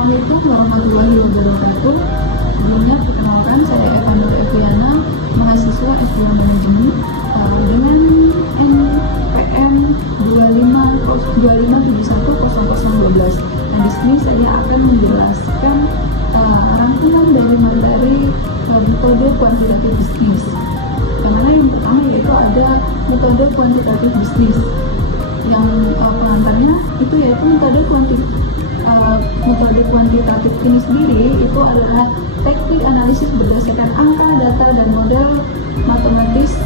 Assalamualaikum warahmatullahi wabarakatuh. Sebelumnya perkenalkan, saya Eva Nur Eviana, mahasiswa S2 Manajemen dengan NPM 25710012. Nah, di sini saya akan menjelaskan rangkuman dari materi metode kuantitatif bisnis. Yang mana yang pertama yaitu ada metode kuantitatif bisnis. Yang pengantarnya itu yaitu metode kuantitatif ini sendiri itu adalah teknik analisis berdasarkan angka, data, dan model matematis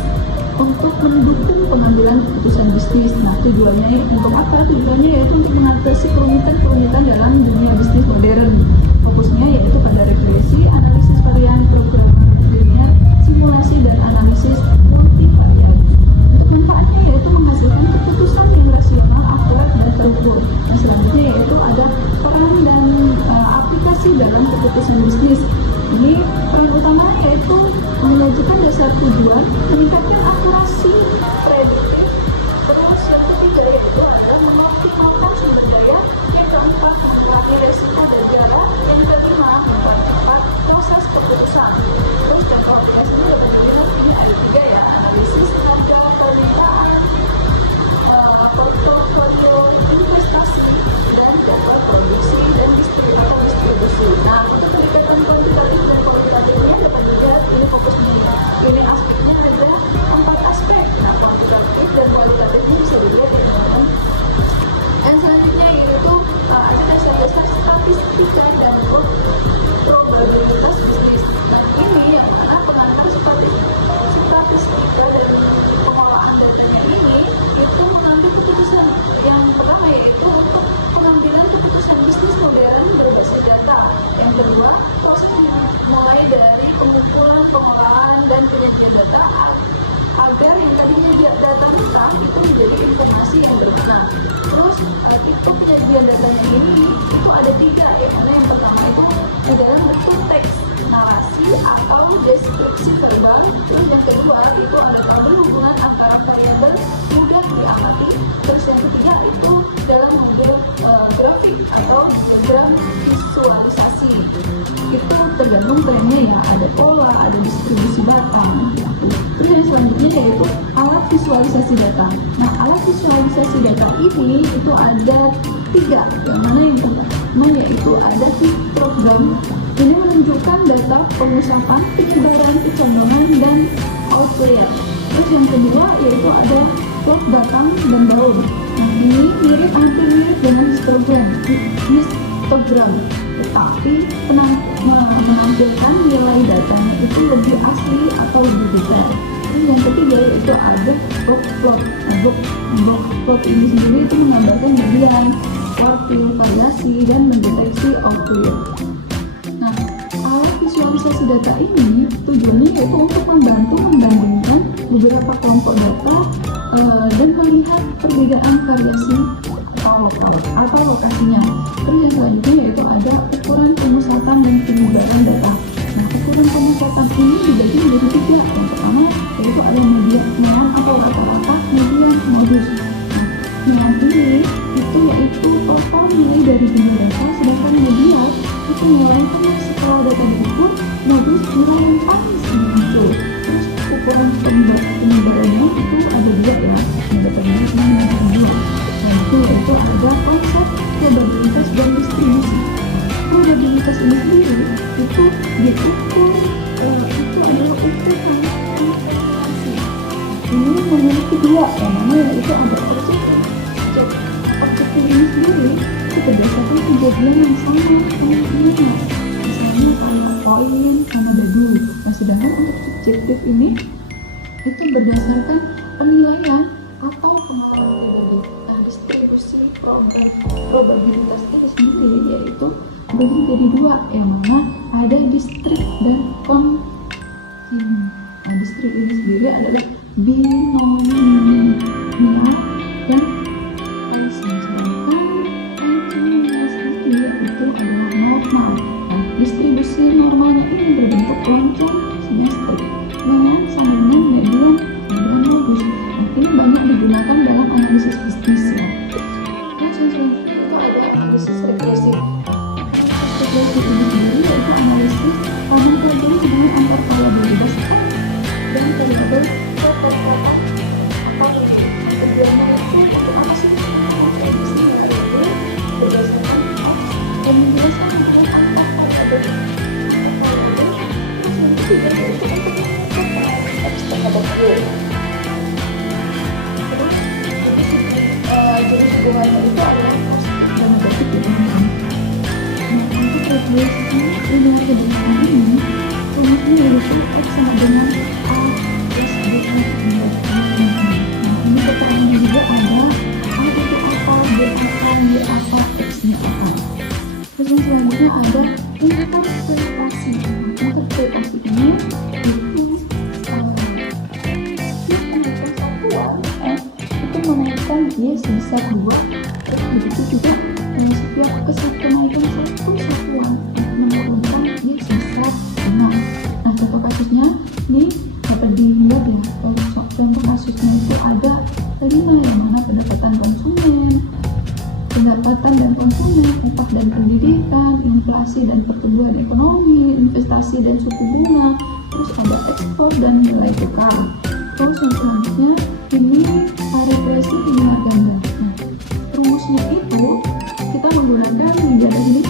untuk mendukung pengambilan keputusan bisnis. Nah, tujuannya untuk apa? Tujuannya yaitu untuk mengatasi kerumitan dalam dunia bisnis modern. Fokusnya yaitu pada regresi, analisis varian, program linear, simulasi, dan analisis multivariat. Untuk manfaatnya yaitu menghasilkan keputusan yang rasional, akurat, dan terukur. Nah, selanjutnya yaitu ada peran dan aplikasi dalam keputusan bisnis. Ini peran utamanya yaitu mengajukan dasar tujuan, meningkatkan akurasi prediktif. Terus yang ketiga yaitu adalah mengoptimalkan sumber daya. Yang keempat, menikmati resiko dan jarak. Yang kelima, mempercepat proses keputusan. Terus contoh aplikasinya ini ada tiga ya: analisis harga permintaan, portofolio investasi, dan jadwal produksi dan distribusi. Nah, untuk pendekatan kuantitatif dan kualitatifnya dapat dilihat ini fokusnya ini aspeknya ada 4 aspek. Nah, kuantitatif dan kualitatifnya bisa dilihat ya teman-teman. Yang selanjutnya yaitu ada dasar-dasar statistika dan probabilitas bisnis. Nah, ini yang mana pengantar statistika dan pengolahan datanya ini itu mengambil keputusan. Yang pertama yaitu untuk pengambilan keputusan bisnis modern berbasis data. Yang kedua, prosesnya mulai dari pengumpulan, pengolahan, dan penyajian data agar yang tadinya data mentah itu menjadi informasi yang berguna. Terus tipe penyajian datanya ini itu ada 3, ya. Karena yang pertama itu di dalam bentuk teks, narasi atau deskripsi verbal. Terus yang kedua itu ada tabel hubungan antara variabel mudah diamati. Terus yang ketiga itu dalam bentuk grafik atau diagram visualisasi. Itu tergantung trennya ya, ada pola, ada distribusi data. Terus yang selanjutnya yaitu alat visualisasi data. Nah, alat visualisasi data ini itu ada 3. Yang mana yang pertama yaitu ada histogram. Ini menunjukkan data pengusapan, penyebaran, kecondongan, dan outlier. Terus yang kedua yaitu ada plot batang dan daun. Nah, ini hampir mirip dengan histogram, tetapi menampilkan nilai datanya itu lebih asli atau lebih detail. Yang ketiga yaitu ada box plot. Nah, box plot ini sendiri itu menggambarkan bagian, kuartil, variasi, dan mendeteksi outlier. Nah, alat visualisasi data ini tujuannya yaitu untuk membantu membandingkan beberapa kelompok data dan melihat perbedaan variasi atau lokasinya. Terus yang selanjutnya yaitu ada ukuran pemusatan dan penyebaran data. Nah, ukuran pemusatan ini dibagi menjadi 3. Yang pertama yaitu ada median atau rata-rata, median, modus. Nah, median ini itu yaitu total nilai dari jumlah data, sedangkan median itu nilai tengah setelah data diukur, modus nilai yang paling sering muncul. Terus ukuran penyebarannya itu ada 2 ya, penyebarannya cuma menjadi 2. Nah, itu ada konsep probabilitas dan distribusi. Probabilitas ini sendiri itu diukur, itu adalah ukuran informasi. Ini memiliki 2, yang mana yaitu ada objektif. Objektif ini sendiri itu berdasarkan kejadian yang sama kemungkinannya. Misalnya sama koin, sama dadu. Nah, sedangkan untuk subjektif ini itu berdasarkan penilaian atau pengalaman pribadi. Nah, distribusi probabilitas itu sendiri yaitu bagi jadi 2, yang mana ada distrik dan kontinum. Nah, distrik ini sendiri adalah binomial dan Poisson, sedangkan kontinum sendiri itu adalah normal. Nah, distribusi normalnya ini berbentuk lonceng simetrik dengan sambungan median dan modus. Nah, ini banyak digunakan dalam analisis bisnis ya. Terus yang selanjutnya itu ada analisis regresif. Analisis Terus mempelajari hubungan antar variabel berdasarkan dan variabel keterkaitan atau keduanya itu untuk apa sih? Prediksi variabel berdasarkan X dan menjelaskan hubungan antar variabel terus juga untuk X terhadap Y. Jenis hubungannya itu adalah positif dan negatif hubungan. Nah, untuk prediksi linear kebenaran ini, rumusnya yaitu X sama dengan A plus B tambah Nah, ini keterangannya juga ada A itu apa, B apa, Y apa, X-nya apa. Terus yang selanjutnya ada interpretasi. Interpretasi ini itu satuan itu menaikkan Y sebesar 2. Terus begitu juga setiap kenaikan satu satuan menurunkan Y sebesar 5. Nah, contoh kasusnya ini dapat dilihat ya. Contoh kasusnya itu ada 5 yang mana pendapatan dan konsumen, upah dan pendidikan, inflasi dan pertumbuhan ekonomi, investasi dan suku bunga, terus ada ekspor dan nilai tukar. Terus yang selanjutnya ini regresi linear ganda. Nah, rumusnya itu kita menggunakan ganda ini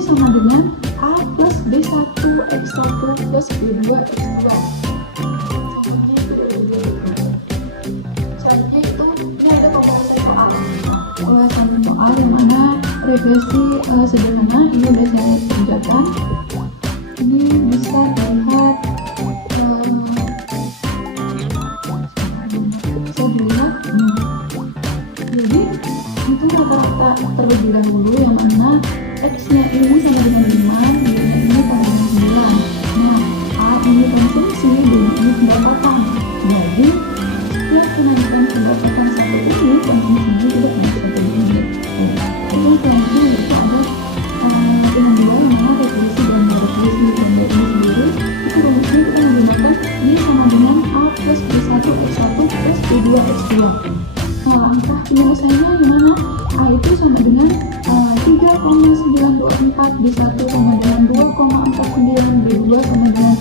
sama dengan A plus B1 X1 plus B2 X2. Selanjutnya itu ini ada pembahasan soal yang mana regresi sederhana ini udah saya kerjakan. Ini bisa dilihat jadi itu rata-rata terlebih dahulu yang mana X-nya ini sama dengan 5, Y-nya ini sama dengan 9. Nah, A ini konsumsi, B ini pendapatan. Jadi setiap kenaikan pendapatan satu ini konsumsinya juga bisa terjadi. Itu selanjutnya yaitu ada dengan dua yang mana regresi dan regresi ganda ini sendiri. Itu rumusnya kita menggunakan Y sama dengan A plus B1 X1 plus B2 X2. Nah, angka penyelesaiannya gimana? A itu sama dengan 3,924, B1 sama dengan 2,49, B2 sama dengan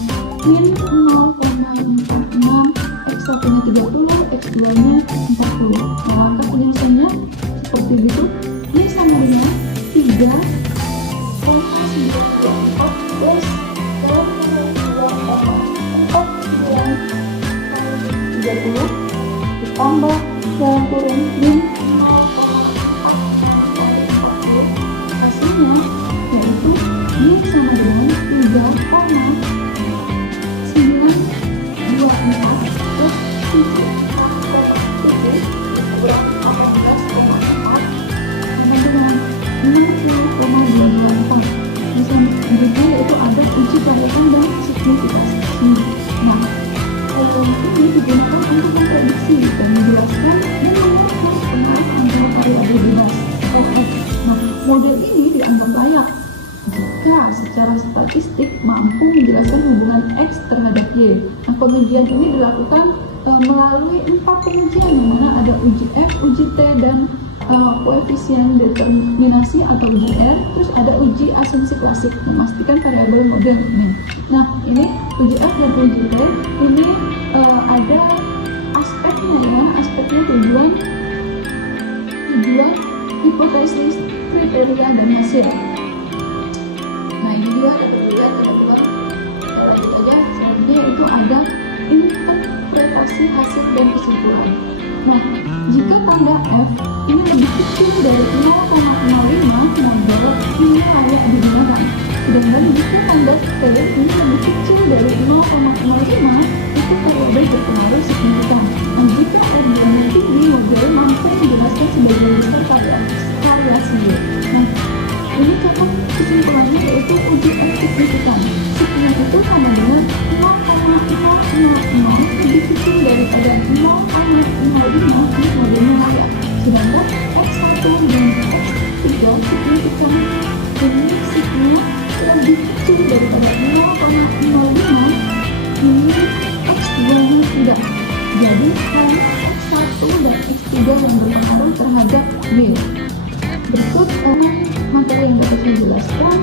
min 0,46, X1 nya 30, X2 nya 40. Nah, angka penyelesaiannya seperti itu. Ini sama dengan 3,924 plus 2,49 ditambah yang turun min 0,440, hasilnya yaitu Y sama dengan 3,924 plus 7,7 kurang 18,4 sama dengan 60,224. Misalnya berikutnya yaitu ada uji kelihayan dan signifikasi. Nah, ini digunakan untuk memprediksi dan menjelaskan dan menentukan pengaruh antara variabel bebas atau X. Nah, model ini dianggap layak jika secara statistik mampu menjelaskan hubungan X terhadap Y. Nah, pengujian ini dilakukan melalui 4 pengujian, yang mana ada uji F, uji T, dan koefisien determinasi atau uji R. Terus ada uji asumsi klasik memastikan variabel model ini. Nah, ini uji F dan uji T ini ada aspeknya tujuan, hipotesis, kriteria, dan hasil. Nah, ini juga ada dilihat, ada dua. Kita lanjut aja. Selanjutnya itu ada interpretasi hasil dan kesimpulan. Nah, jika tanda F ini lebih kecil dari 0,05, model ini layak digunakan. Sedangkan jika tanda T ini lebih kecil dari 0,05, itu variabel berpengaruh signifikan. Nah, jika R2-nya tinggi, model mampu menjelaskan sebagian besar variasi Y. Nah, ini contoh kesimpulannya yaitu uji F signifikan. Sigma itu sama dengan 0,000 lebih kecil daripada 0,05, ini modelnya layak. Sedangkan X1 dan X3 signifikan ini sigma lebih kecil daripada 0,05, ini X2-nya tidak. Jadi hanya X1 dan X3 yang berpengaruh terhadap Y. Berikut materi yang dapat saya jelaskan